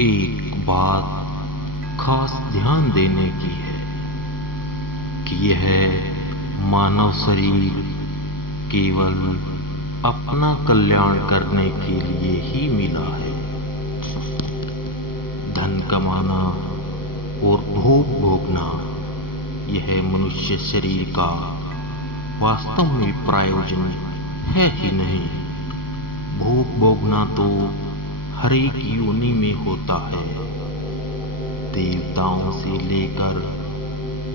एक बात खास ध्यान देने की है कि यह मानव शरीर केवल अपना कल्याण करने के लिए ही मिला है। धन कमाना और भोग भोगना यह मनुष्य शरीर का वास्तव में प्रयोजन है ही नहीं। भोग भोगना तो हर एक योनि में होता है। देवताओं से लेकर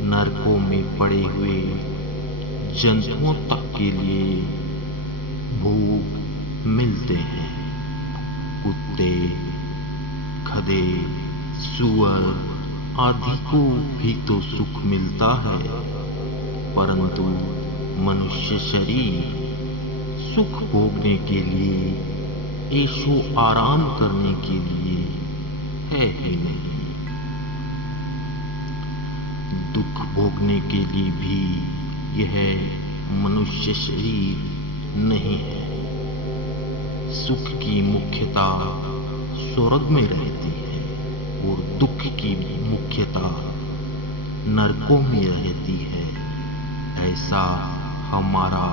नरकों में पड़े हुए जंतुओं तक के लिए भोग मिलते हैं। कुत्ते, गधे, सूअर आदि को भी तो सुख मिलता है, परंतु मनुष्य शरीर सुख भोगने के लिए, ऐशो आराम करने के लिए है ही नहीं। दुख भोगने के लिए भी यह मनुष्य शरीर नहीं है। सुख की मुख्यता स्वर्ग में रहती है और दुख की मुख्यता नरकों में रहती है। ऐसा हमारा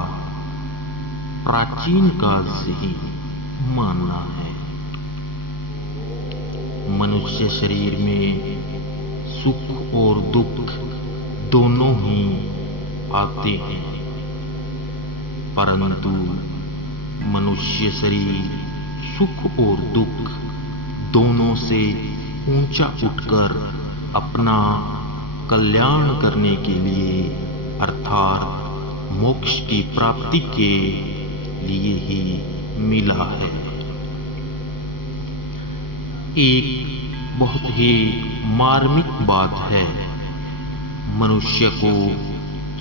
प्राचीन काल से ही मानना है। मनुष्य शरीर में सुख और दुख दोनों ही आते हैं, परंतु मनुष्य शरीर सुख और दुख दोनों से ऊंचा उठकर अपना कल्याण करने के लिए अर्थात मोक्ष की प्राप्ति के लिए ही मिला है। एक बहुत ही मार्मिक बात है, मनुष्य को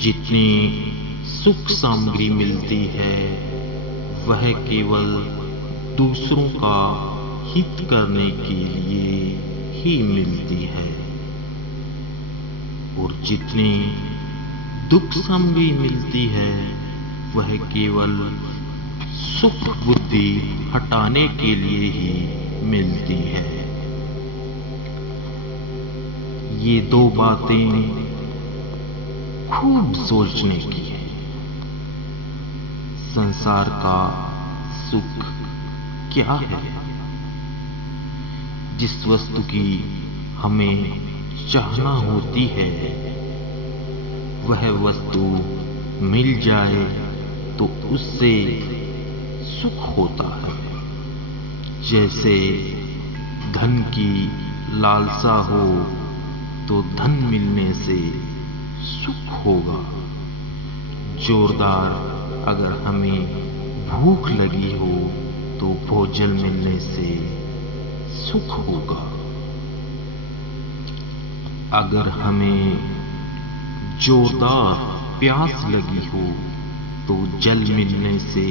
जितनी सुख सामग्री मिलती है वह केवल दूसरों का हित करने के लिए ही मिलती है, और जितनी दुख सामग्री मिलती है वह केवल सुख बुद्धि हटाने के लिए ही मिलती है। ये दो बातें खूब सोचने की है। संसार का सुख क्या है? जिस वस्तु की हमें चाहना होती है वह वस्तु मिल जाए तो उससे सुख होता है। जैसे धन की लालसा हो तो धन मिलने से सुख होगा। जोरदार अगर हमें भूख लगी हो तो भोजन मिलने से सुख होगा। अगर हमें जोरदार प्यास लगी हो तो जल मिलने से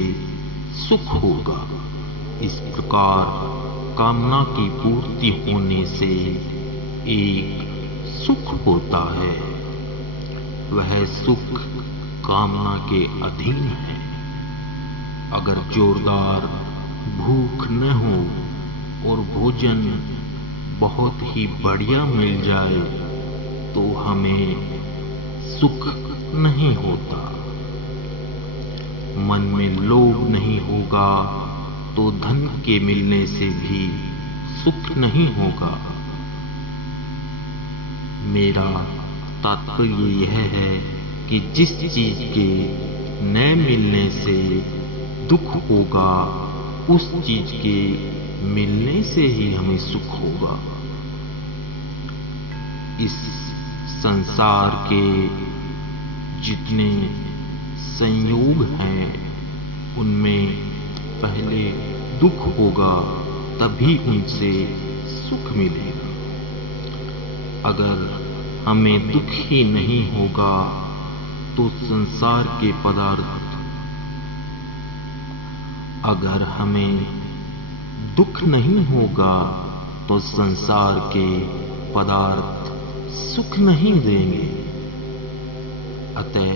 सुख होगा। इस प्रकार कामना की पूर्ति होने से एक सुख होता है। वह सुख कामना के अधीन है। अगर जोरदार भूख न हो और भोजन बहुत ही बढ़िया मिल जाए तो हमें सुख नहीं होता। मन में लोभ नहीं होगा तो धन के मिलने से भी सुख नहीं होगा। मेरा तात्पर्य यह है कि जिस चीज के न मिलने से दुख होगा उस चीज के मिलने से ही हमें सुख होगा। इस संसार के जितने संयोग हैं उनमें पहले दुख होगा तभी उनसे सुख मिलेगा। अगर हमें दुख ही नहीं होगा तो संसार के पदार्थ, अगर हमें दुख नहीं होगा तो संसार के पदार्थ सुख नहीं देंगे। अतः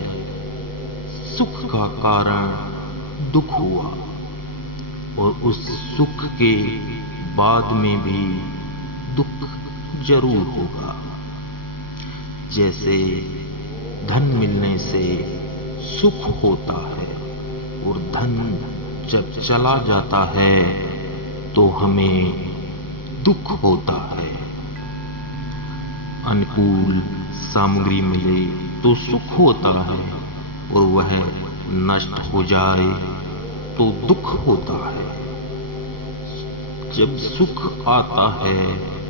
सुख का कारण दुख हुआ और उस सुख के बाद में भी दुख जरूर होगा। जैसे धन मिलने से सुख होता है और धन जब चला जाता है तो हमें दुख होता है। अनुकूल सामग्री मिले तो सुख होता है और वह नष्ट हो जाए तो दुख होता है। जब सुख आता है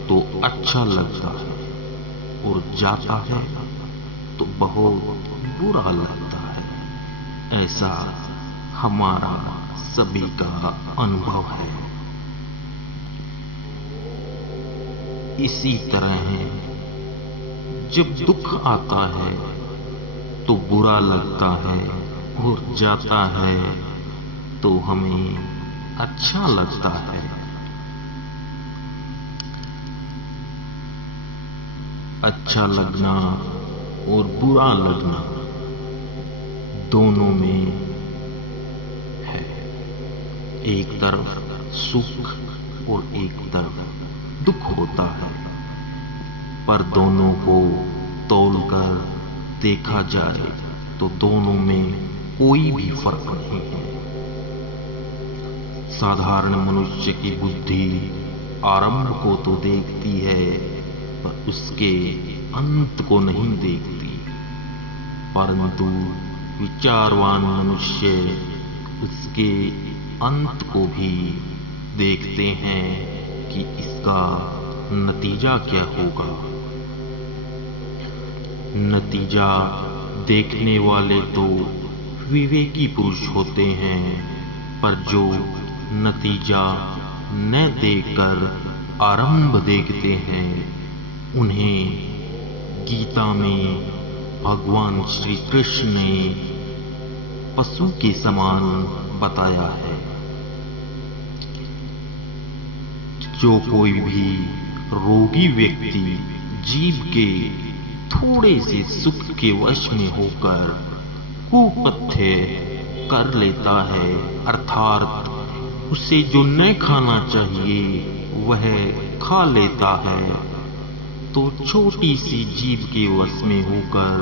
तो अच्छा लगता है और जाता है तो बहुत बुरा लगता है। ऐसा हमारा सभी का अनुभव है। इसी तरह जब दुख आता है तो बुरा लगता है और जाता है तो हमें अच्छा लगता है। अच्छा लगना और बुरा लगना दोनों में है। एक तरफ सुख और एक तरफ दुख होता है, पर दोनों को तौलकर देखा जाए तो दोनों में कोई भी फर्क नहीं है। साधारण मनुष्य की बुद्धि आरंभ को तो देखती है पर उसके अंत को नहीं देखती, परंतु विचारवान मनुष्य उसके अंत को भी देखते हैं कि इसका नतीजा क्या होगा। नतीजा देखने वाले तो विवेकी पुरुष होते हैं, पर जो नतीजा न देखकर आरंभ देखते हैं उन्हें गीता में भगवान श्री कृष्ण ने पशु के समान बताया है। जो कोई भी रोगी व्यक्ति जीव के थोड़े से सुख के वश में होकर कुपथ्य कर लेता है, अर्थात उसे जो न खाना चाहिए वह खा लेता है, तो छोटी सी जीव के वश में होकर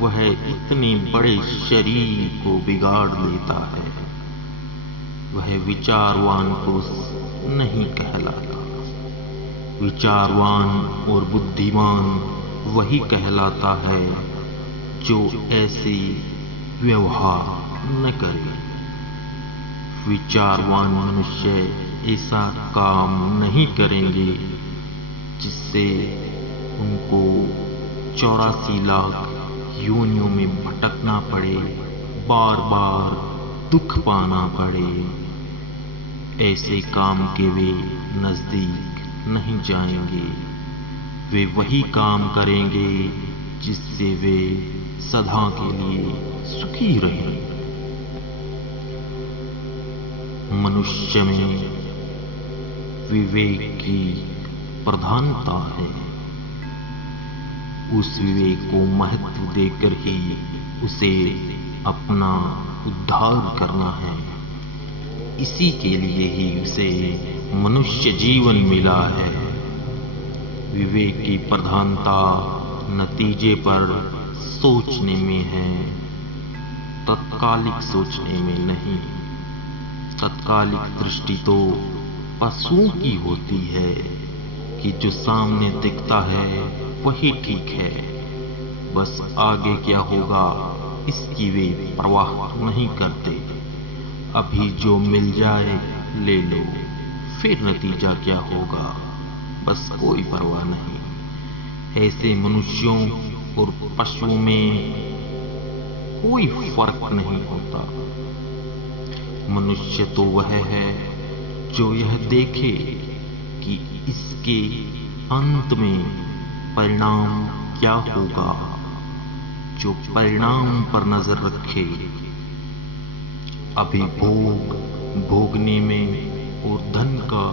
वह इतने बड़े शरीर को बिगाड़ लेता है। वह विचारवान पुरुष नहीं कहलाता। विचारवान और बुद्धिमान वही कहलाता है जो ऐसे व्यवहार न करे। विचारवान मनुष्य ऐसा काम नहीं करेंगे जिससे उनको 84 लाख योनियों में भटकना पड़े, बार बार दुख पाना पड़े। ऐसे काम के वे नजदीक नहीं जाएंगे। वे वही काम करेंगे जिससे वे सदा के लिए सुखी रहें। मनुष्य में विवेक की प्रधानता है। उस विवेक को महत्व देकर ही उसे अपना उद्धार करना है। इसी के लिए ही उसे मनुष्य जीवन मिला है। विवेक की प्रधानता नतीजे पर सोचने में है, तत्कालिक सोचने में नहीं। तत्कालिक दृष्टि तो पशुओं की होती है कि जो सामने दिखता है वही ठीक है, बस आगे क्या होगा इसकी वे परवाह नहीं करते। अभी जो मिल जाए ले लो, फिर नतीजा क्या होगा बस कोई परवाह नहीं। ऐसे मनुष्यों और पशुओं में कोई फर्क नहीं होता। मनुष्य तो वह है जो यह देखे कि इसके अंत में परिणाम क्या होगा, जो परिणाम पर नजर रखे। अभी भोगने में और धन का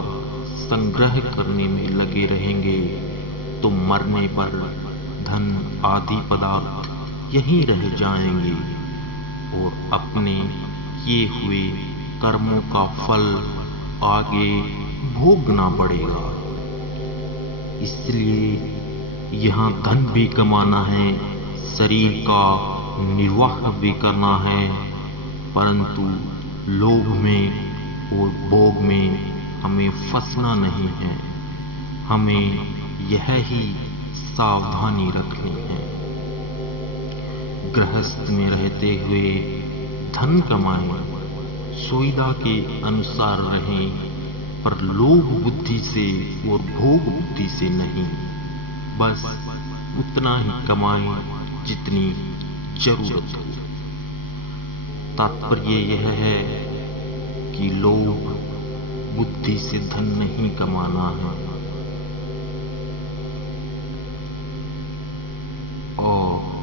संग्रह करने में लगे रहेंगे तो मरने पर धन आदि पदार्थ यहीं रह जाएंगे और अपने किए हुए कर्मों का फल आगे भोगना पड़ेगा। इसलिए यहाँ धन भी कमाना है, शरीर का निर्वाह भी करना है, परंतु लोभ में और भोग में हमें फंसना नहीं है। हमें यह ही सावधानी रखनी है। गृहस्थ में रहते हुए धन कमाएं, सुविधा के अनुसार रहें, पर लोभ बुद्धि से और भोग बुद्धि से नहीं। बस उतना ही कमाएं जितनी जरूरत हो। तात्पर्य यह है कि लोभ बुद्धि से धन नहीं कमाना है और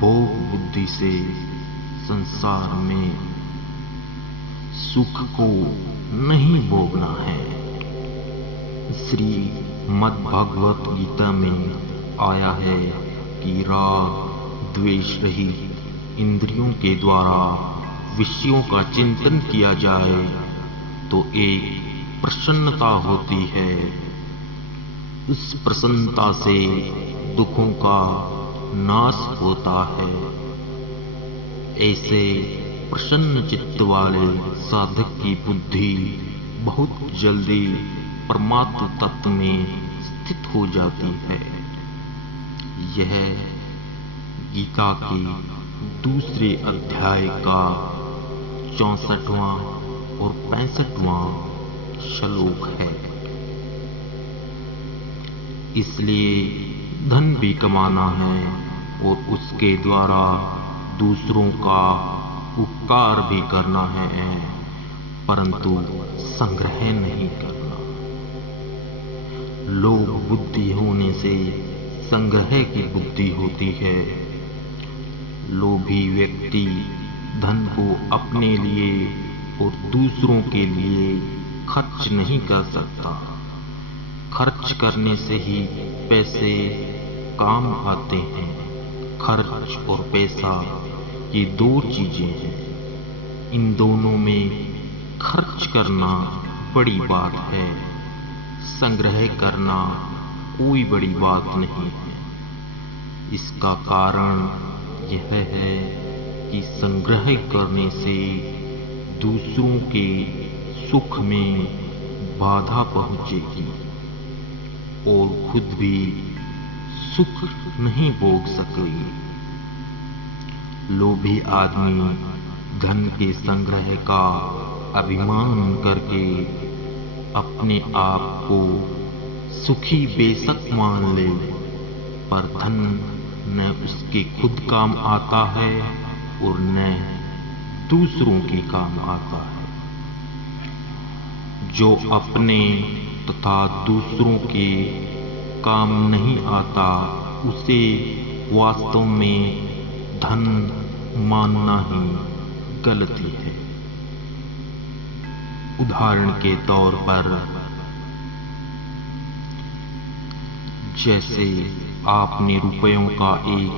भोग बुद्धि से संसार में सुख को नहीं भोगना है। श्री मद्भागवत गीता में आया है कि राग द्वेष रहित इंद्रियों के द्वारा विषयों का चिंतन किया जाए तो एक प्रसन्नता होती है। उस प्रसन्नता से दुखों का नाश होता है। ऐसे प्रसन्न चित्त वाले साधक की बुद्धि बहुत जल्दी परमात्म तत्व में स्थित हो जाती है। यह गीता के दूसरे अध्याय का 64वां और 65वां श्लोक है। इसलिए धन भी कमाना है और उसके द्वारा दूसरों का उपकार भी करना है, परंतु संग्रह नहीं करना। लोभ बुद्धि होने से संग्रह की बुद्धि होती है। लोभी व्यक्ति धन को अपने लिए और दूसरों के लिए खर्च नहीं कर सकता। खर्च करने से ही पैसे काम आते हैं। खर्च और पैसा ये दो चीजें हैं। इन दोनों में खर्च करना बड़ी बात है, संग्रह करना कोई बड़ी बात नहीं है। इसका कारण यह है कि संग्रह करने से दूसरों के सुख में बाधा पहुंचेगी और खुद भी सुख नहीं भोग सकेगी। लोभी आदमी धन के संग्रह का अभिमान करके अपने आप को सुखी बेशक मान ले, पर धन न उसके खुद काम आता है और न दूसरों के काम आता है। जो अपने तथा दूसरों के काम नहीं आता उसे वास्तव में धन मानना ही गलती है। उदाहरण के तौर पर जैसे आपने रुपयों का एक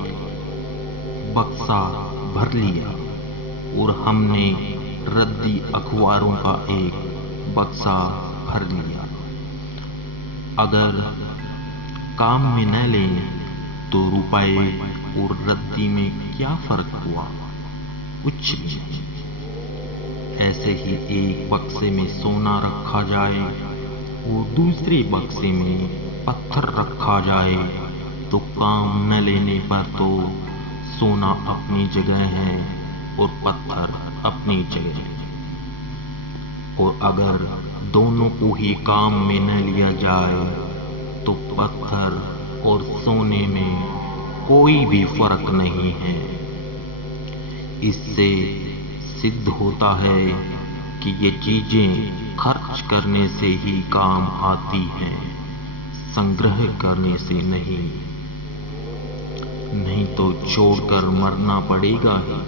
बक्सा भर लिया और हमने रद्दी अखबारों का एक बक्सा भर लिया। अगर काम में न लें तो रुपए और रद्दी में क्या फर्क हुआ? कुछ नहीं। ऐसे ही एक बक्से में सोना रखा जाए और दूसरे बक्से में पत्थर रखा जाए तो काम न लेने पर तो सोना अपनी जगह है और पत्थर अपनी जगह है। और अगर दोनों को ही काम में न लिया जाए तो पत्थर और सोने में कोई भी फर्क नहीं है। इससे सिद्ध होता है कि ये चीजें खर्च करने से ही काम आती हैं, संग्रह करने से नहीं। नहीं तो छोड़कर मरना पड़ेगा ही।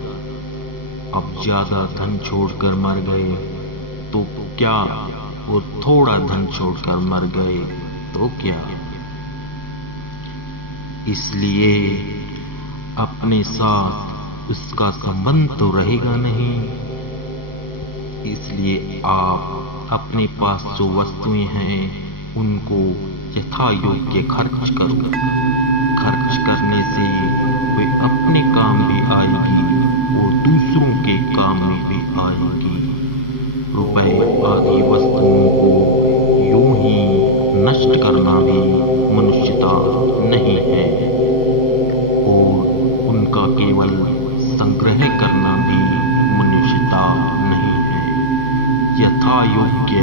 अब ज्यादा धन छोड़कर मर गए तो क्या, और थोड़ा धन छोड़कर मर गए तो क्या। इसलिए अपने साथ उसका संबंध तो रहेगा नहीं। इसलिए आप अपने पास जो वस्तुएं हैं उनको यथा योग्य खर्च करो। खर्च करने से वे अपने काम भी आएगी और दूसरों के काम में भी आएगी। रुपए आदि वस्तुओं को यूं ही नष्ट करना भी मनुष्यता नहीं है और उनका केवल संग्रह करना भी मनुष्यता नहीं है। यथा योग्य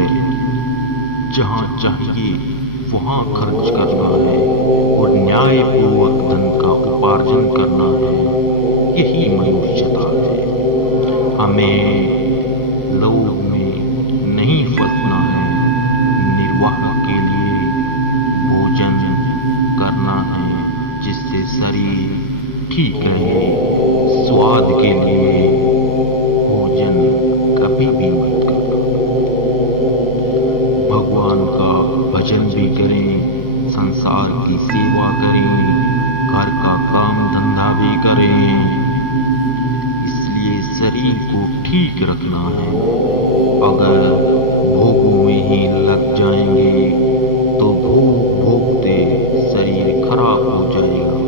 जहाँ चाहिए वहाँ खर्च करना है और न्यायपूर्वक धन का उपार्जन करना है, यही मनुष्यता है। हमें लोभ में नहीं फंसना है। निर्वाह के लिए भोजन करना है जिससे शरीर ठीक रहे। स्वाद के लिए भोजन कभी भी मत करना। भगवान का भजन भी करें, संसार की सेवा करें, घर का काम धंधा भी करें। इसलिए शरीर को ठीक रखना है। अगर भोगों में ही लग जाएंगे तो भोग भोगते शरीर खराब हो जाएगा,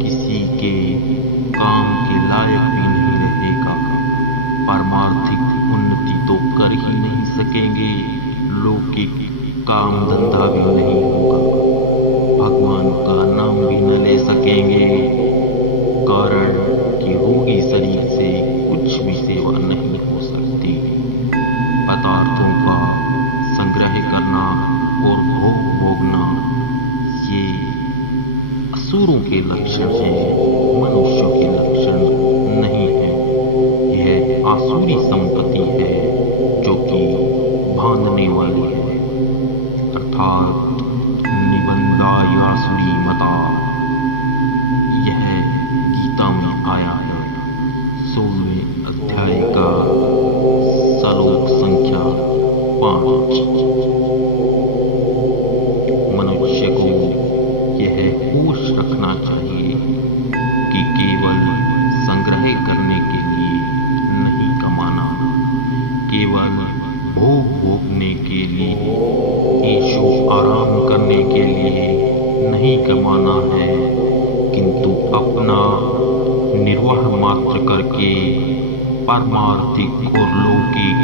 किसी के काम के लायक भी नहीं रहेगा। पारमार्थिक उन्नति तो कर ही नहीं सकेंगे, लौकिक काम धंधा भी नहीं होगा, भगवान का नाम भी न ले सकेंगे। कारण कि रोगी शरीर से कुछ भी सेवा नहीं हो सकती। पदार्थों का संग्रह करना और भोग भोगना ये असुरों के लक्षण हैं, मनुष्यों के लक्षण नहीं है। यह आसुरी संपत्ति है जो कि बांधने वाली है, अर्थात निबंधायासुरी मता। यह गीता में आया है 16वें अध्याय का श्लोक संख्या 5। मनुष्य को यह होश रखना चाहिए कि केवल संग्रह करने के लिए नहीं कमाना, केवल भोग भोगने के लिए, ऐशो आराम करने के लिए नहीं कमाना है, किंतु अपना निर्वाह मात्र करके पारमार्थिक और लौकिक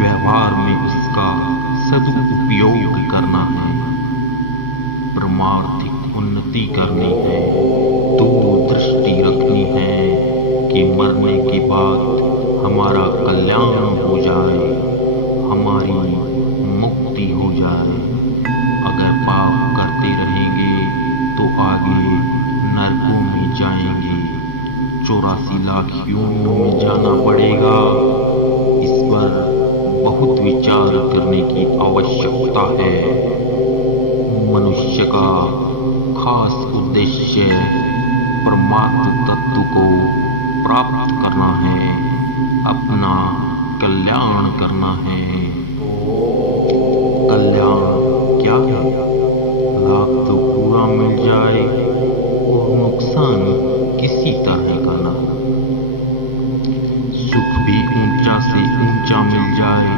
व्यवहार में उसका सदुपयोग करना है। परमार्थिक उन्नति करनी है, दूरदृष्टि रखनी है कि मरने के बाद हमारा कल्याण हो जाए, हमारी मुक्ति हो जाए। अगर पाप करते रहेंगे तो आगे नरकों में जाएंगे, 84 लाख योनियों में जाना पड़ेगा। इस पर बहुत विचार करने की आवश्यकता है। मनुष्य का खास उद्देश्य परमात्म तत्व को प्राप्त करना है, अपना कल्याण करना है। कल्याण क्या है? लाभ तो पूरा मिल जाए और नुकसान किसी तरह का ना हो। सुख भी ऊंचा से ऊंचा मिल जाए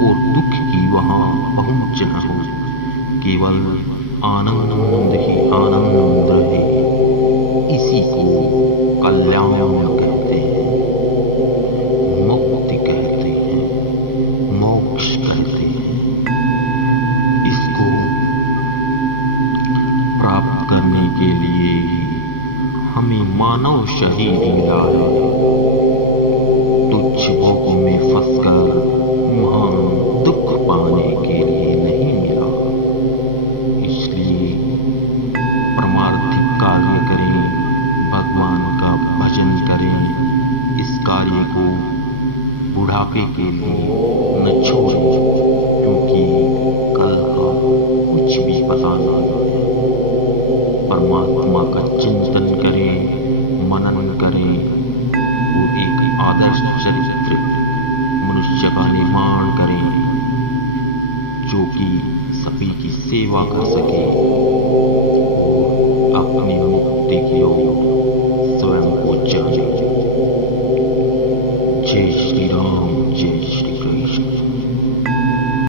और दुख की वहां पहुंच न हो, केवल आनंद ही आनंद रहे। इसी को कल्याण कहते हैं, मुक्ति कहते हैं, मोक्ष कहते हैं। इसको प्राप्त करने के लिए हमें मानव शरीर मिला है। तुच्छ भोगों में फंसकर महान दुख पाने के लिए नहीं मिला। इसलिए परमार्थिक कार्य करें, भगवान का भजन करें। इस कार्य को बुढ़ापे के लिए न छोड़ें, क्योंकि कल का कुछ भी पता नहीं है। परमात्मा का चिंतन करें, मनन करें और एक आदर्श चरित्र मनुष्य का निर्माण करें जो कि सभी की सेवा कर सके और अपनी मुक्ति की ओर स्वयं को जाने।